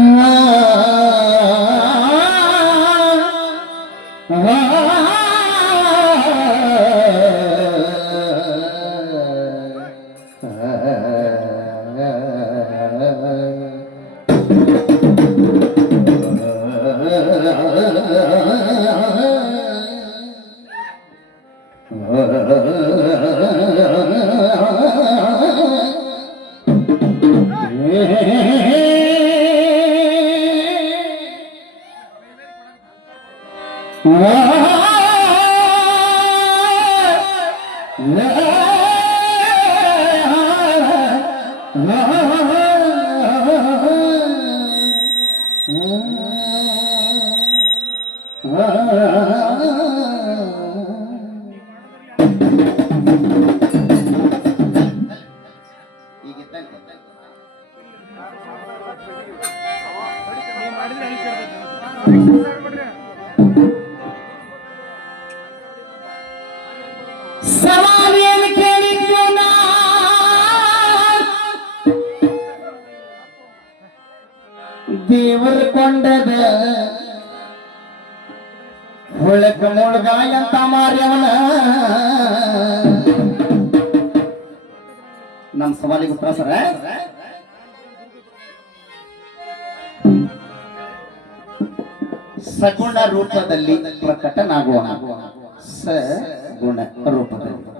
Allah. Aha! ದೇವರ ಕೊಂಡದ. ಹೊಳಕ ಮುಳುಗ ಎಂತ ಮಾರ್ಯವನ ನಮ್ಮ ಸವಾಲಿಗೆ ಉತ್ತರ ಸರ. ಸಗುಣ ರೂಪದಲ್ಲಿ ಪ್ರಕಟನಾಗುವ ಸಗುಣ ಗುಣ ರೂಪದಲ್ಲಿ.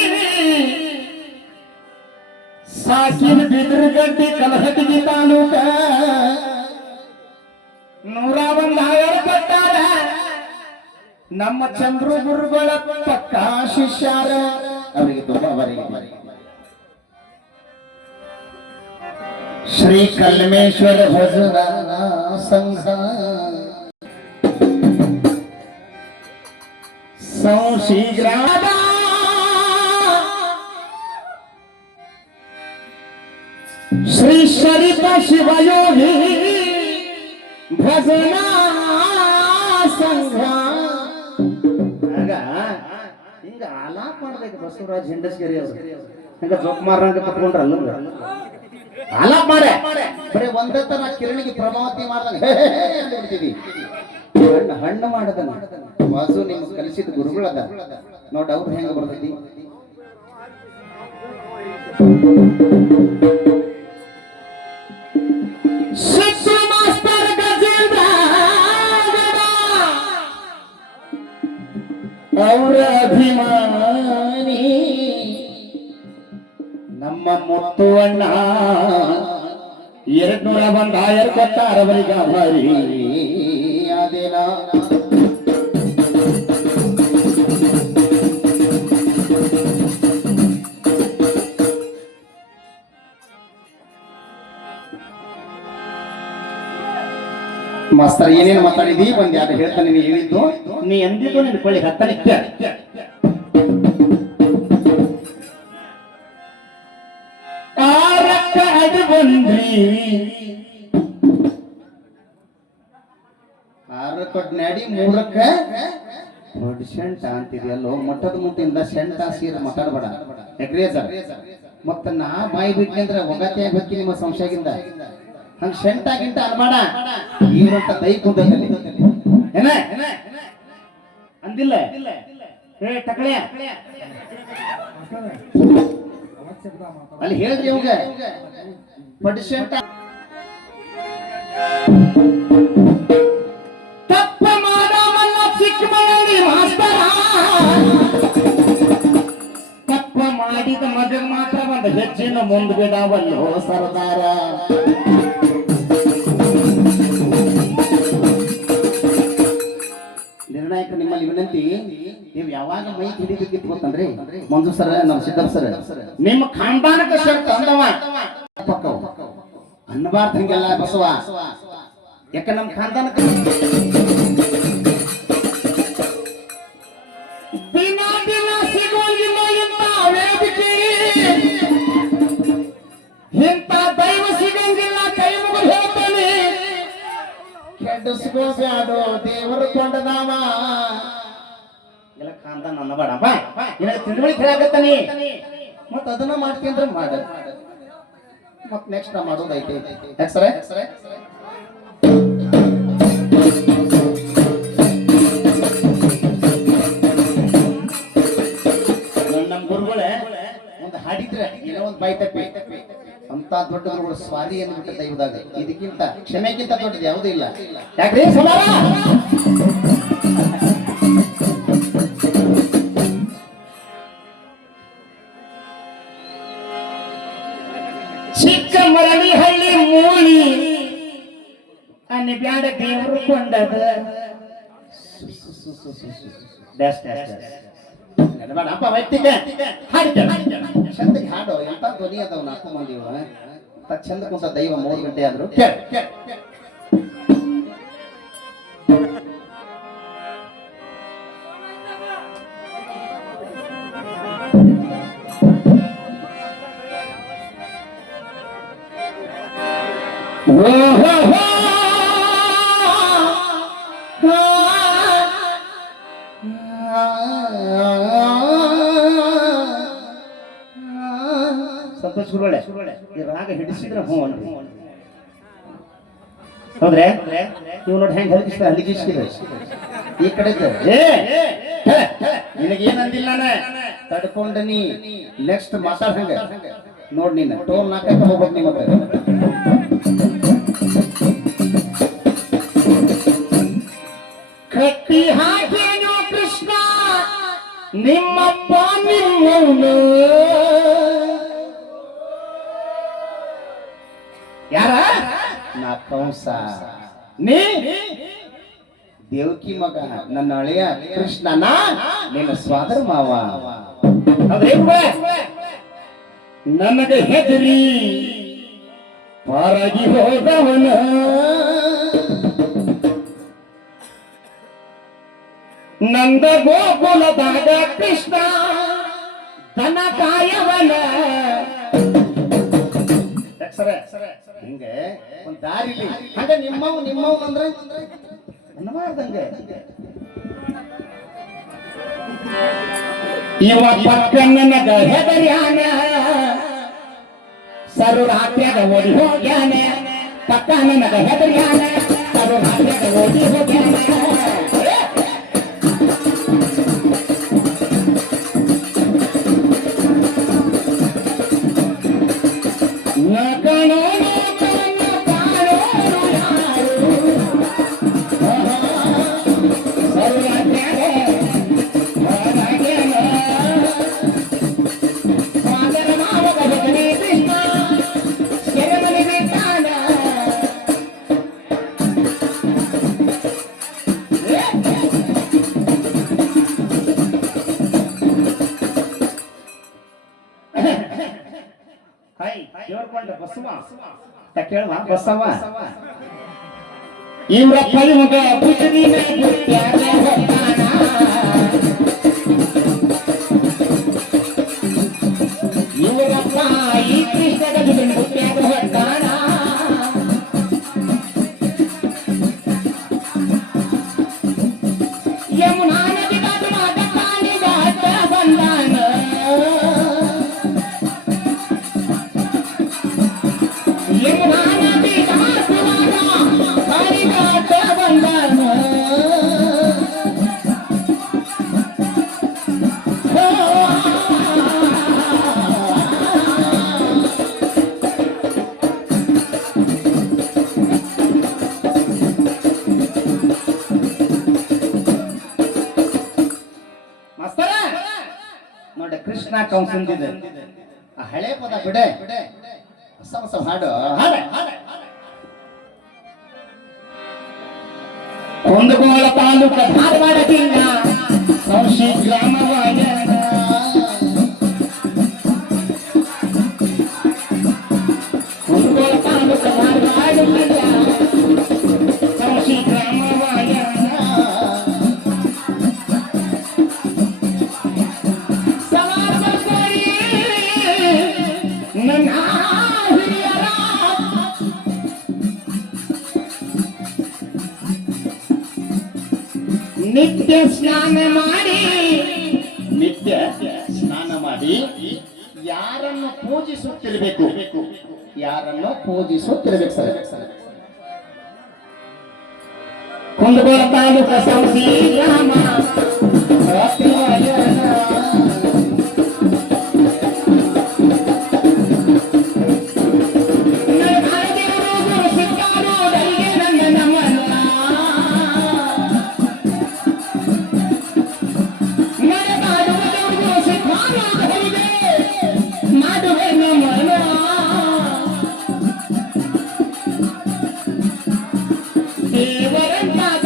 ಸಾಕಿನ ಬಿದ್ರಗಡ್ಡಿ ಕಲಹಟಗಿ ತಾಲೂಕ. ನೂರ ಒಂದ್ ಆಯರ್ ಕೊಟ್ಟಾರ ನಮ್ಮ ಚಂದ್ರು ಗುರುಗಳ ಪಕ್ಕ ಶಿಷ್ಯಾರ. ಅವರಿಗೆ ತುಂಬಾ ಅವರಿಗೆ ಶ್ರೀ ಕಲ್ಮೇಶ್ವರ ಭಜನ ಸಂಘ. ಸಂಶೀಗ್ರಾದ ಶ್ರೀ ಶರೀಫ ಶಿವಯೋಗಿ ಭಜನಾ ಸಂಘ ಆಗ ಹಿಂಗ ಆಲಾಪ್ ಮಾಡ್ಬೇಕು ಬಸವರಾಜ್ ಹಿಂಡಸ್ಗೆರಿ ಅವರು. ಹಿಂಗ ಜೋಕ್ ಮಾರಂಗ ಕತ್ಕೊಂಡ್ರಲ್ಲ ಆಲಾಪ್ ಮಾಡೆ. ಬರೀ ಒಂದೇ ತರ ಕಿರಣಿಗೆ ಪ್ರಭಾವತಿ ಮಾಡ್ದಂಗ. ಬಿಡ್ತೀವಿ ಹಣ್ಣು ಹಣ್ಣು ಮಾಡದ ವಾಸು ನಿಮ್ಗೆ ಕಲಿಸಿದ ಗುರುಗಳದ ನೋಡ್ ಡೌಟ್ ಹೆಂಗ ಬರ್ತೈತಿ ಅವರ ಅಭಿಮಾನಿ. ನಮ್ಮ ಮುತ್ತು ಅಣ್ಣ ಎರಡ್ ನೂರ ಒಂದ್ ಆಯರ್ ಕೊಟ್ಟಾರ ಅವರಿಗೆ ಭಾರಿ ಅದೇನ ಮಾಸ್ತರ್ ಏನೇನು ಮಾತಾಡಿದಿ? ಒಂದ್ ಯಾರು ಹೇಳ್ತಾನೆ ನೀನು ಹೇಳಿದ್ದು? ನೀ ಎಂದಿಗೂ ನಿನ್ನ ಕೊಳ್ಳಿ ಹತ್ತಲಿಕ್ಕೆ ಆರಕ್ಕ ಅದು ಬಂದ್ರಿ. ಆರಕ್ಕ ನಡಿ ಮೂರಕ್ಕ. ದೊಡ್ಡ ಸೆಂಟ ಅಂತಿದೆಯಲ್ಲೋ ಮೊಟ್ಟದ ಮುಟ್ಟಿಂದ ಸೆಂಟ ಸೀರ ಮಾತಾಡಬೇಡ ಯಾಕ್ರಿ ಸರ್ ಮತ್ತ ನಾ ಬಾಯಿ ಬಿಟ್ನಿ ಅಂದ್ರೆ ಒಗತೆ ಬೇಕಿ ನಿಮ್ಮ ಸಂಶಯದಿಂದ. ಹಂಗ ಸೆಂಟ ಗಿಂಟ ಅನ್ಬೇಡ ಈಗಂತ ದೈ ಕುಂದಲ್ಲಿ ಅಂದಿಲ್ಲ. ಏ ಅಲ್ಲಿ ಹೇಳ್ರಿ ಅವಾಗ ಪಡಿಸಂತ ಮಾಸ್ತರ ತಪ್ಪ ಮಾಡಿದ ಮಗ ಮಾತ್ರ ಒಂದು ಹೆಚ್ಚಿನ ಮುಂದ್ ಬಿಡವಲ್ಲೋ ಸರ್ದಾರ. ವಿನಂತಿ ನೀವು ಯಾವಾಗ ಮೈ ಹಿಡಿಬೇಕಿತ್ತು ಗೊತ್ತನ್ರಿ ಮಂಜು ಸರ್, ನಮ್ಮ ಸಿದ್ದಪ್ಪ ಸರ್, ನಿಮ್ಮ ಖಾನ್ದಾನಕ್ಕೆ ಶರ್ತ ಅಂದವ. ಪಕ್ಕವು. ಅನ್ನಬಾರ್ದು ಹಂಗೆಲ್ಲ ಬಸವ. ಯಾಕ ನಮ್ಮ ಖಾನ್ದಾನಕ್ಕೆ ದಿನ ದಿನ ವೇದಿಕೆ? ಇಂಥ ದೈವ ಸಿಗಂಗಿಲ್ಲ ಕೈ ಹೇಳ್ತಾನೆ. ದೇವರು ಕೊಂಡದಾವ. ಎಲ್ಲ ಕಾಂದ ನನ್ನ ಬೇಡ. ಬಾ ನಿನಗೆ ತಿಳುವಳಿಕೆ ಹೇಳಾಕತ್ತಾನೆ ಮತ್ತ ಅದನ್ನ ಮಾಡ್ಕೊಂಡ್ರೆ ಮಾಡ. ಮತ್ ನೆಕ್ಸ್ಟ್ ನಾ ಮಾಡೋದೈತಿ ಯಾಕೆ ಸರ? ನಮ್ಮ ಗುರುಗಳೇ, ಒಂದು ಹಾಡಿದ್ರೆ ಏನೋ ಒಂದು ಬೈ ತಪ್ಪಿ. ಅಂತ ದೊಡ್ಡ ಗುರುಗಳು ಸ್ವಾರಿ ಬಿಟ್ಟ ದೈವದಾಗ. ಇದಕ್ಕಿಂತ ಕ್ಷಮೆಗಿಂತ ದೊಡ್ಡದು ಯಾವುದೂ ಇಲ್ಲ. ಯಾಕ್ರಿ? ಸಮಾರ? ಅನ್ನಿ ಬ್ಯಾಡ ದೇವರು ಕೊಂಡದ ಡ್ಯಾಶ್ ಡ್ಯಾಶ್ ಹಾಡು ಎಂತ ಧ್ವನಿ ಅದಾವ ನಾಲ್ಕು ಮಂದಿ ಇವ. ಅಂತ ಚಂದ ಕುಂತ ದೈವ ಮೂರು ಗಂಟೆ ಆದ್ರು? ಕೇಳ್, ಈ ರಾಗ ಹಿಡಿಸಿದ್ರೆ ಹ್ಞೂ ಅನ್ರಿ ಹೌದ್ರೆ? ನೀವು ನೋಡಿ ಹೆಂಗ್ ಹಲಗಿಸ್ತಾರೆ ಹಲಗಿಸ್ಕಿದ್ರೆ ಈ ಕಡೆ ನಿನಗೇನಂದಿಲ್ಲ ನಾನೇ? ತಡ್ಕೊಂಡ ನೀ. ನೆಕ್ಸ್ಟ್ ಮಾತಾಡ್ ಹಂಗ. ನೋಡ್ ನಿನ್ನ ಟೋಲ್ ನಾಲ್ಕಕ್ಕೆ ಹೋಗ್ಬೇಕು ನಿಮ್ಮ ಕಟ್ಟಿ ಹಾಕೇನು ಕೃಷ್ಣ? ನಿಮ್ಮಪ್ಪ ನಿಮ್ಮವನು ಯಾರ? ನಾ ಕಂಸ ನೀ? ದೇವಕಿ ಮಗ, ನನ್ನ ಅಳಿಯ ಕೃಷ್ಣನ, ನಿನ್ನ ಸ್ವಾದರ ಮಾವ? ನನಗೆ ಹೆದರಿ, ಪಾರಾಗಿ ಹೋದವನ. ನಂದ ಗೋಕುಲದಾಗ ಕೃಷ್ಣ ತನ ಕಾಯವನ. ಸರ ಹಿಂಗೆ ಒಂದ್ ದಾರಿ ಹಂಗ ನಿಮ್ಮವ್ ನಿಮ್ಮವ್ ಅಂದ್ರೆ ಅನ್ನಬಾರ್ದಂಗೆ ಇವ ಪಕ್ಕ ನನಗ ಹೆದರ್ಯಾನ. ಸರು ರಾತ್ರಿಯಾಗ ಓಡಿ ಹೋಗ್ಯಾನೆ. ಪಕ್ಕ ನನಗ ಹೆದರ್ಯಾನ. ಸರು ರಾತ್ರಿಯಾಗ ಓಡಿ ಹೋಗ್ಯಾನ. ನ ಕೇಳುವ ಬಸವ. ಇವ್ರ ಬುದ್ಧಿನ ಬುದ್ಧ್ಯಾಗ ನೋಡಿ ಕೃಷ್ಣ ಕಂಸಂದಿದೆ ಆ ಹಳೆ ಪದ ಬಿಡೆ. ಹೊಸ ಹೊಸ ಹಾಡು. ಹಾಡ. ಕುಂದಗೋಳ ತಾಲೂಕ ಧಾರವಾಡ ಜಿಲ್ಲಾ ಸಂಶಿ ಗ್ರಾಮವಾಗ್ಯಾನ ನಿತ್ಯ ಸ್ನಾನ ಮಾಡಿ. ನಿತ್ಯ ಸ್ನಾನ ಮಾಡಿ. ಯಾರನ್ನು ಪೂಜಿಸುತ್ತಿರಬೇಕು? ಯಾರನ್ನು ಪೂಜಿಸುತ್ತಿರಬೇಕು ಸರ್? ಕುಂದಗೋಳ ತಾಲೂಕ ಸಂಸಿ ಗ್ರಾಮ What am Yeah,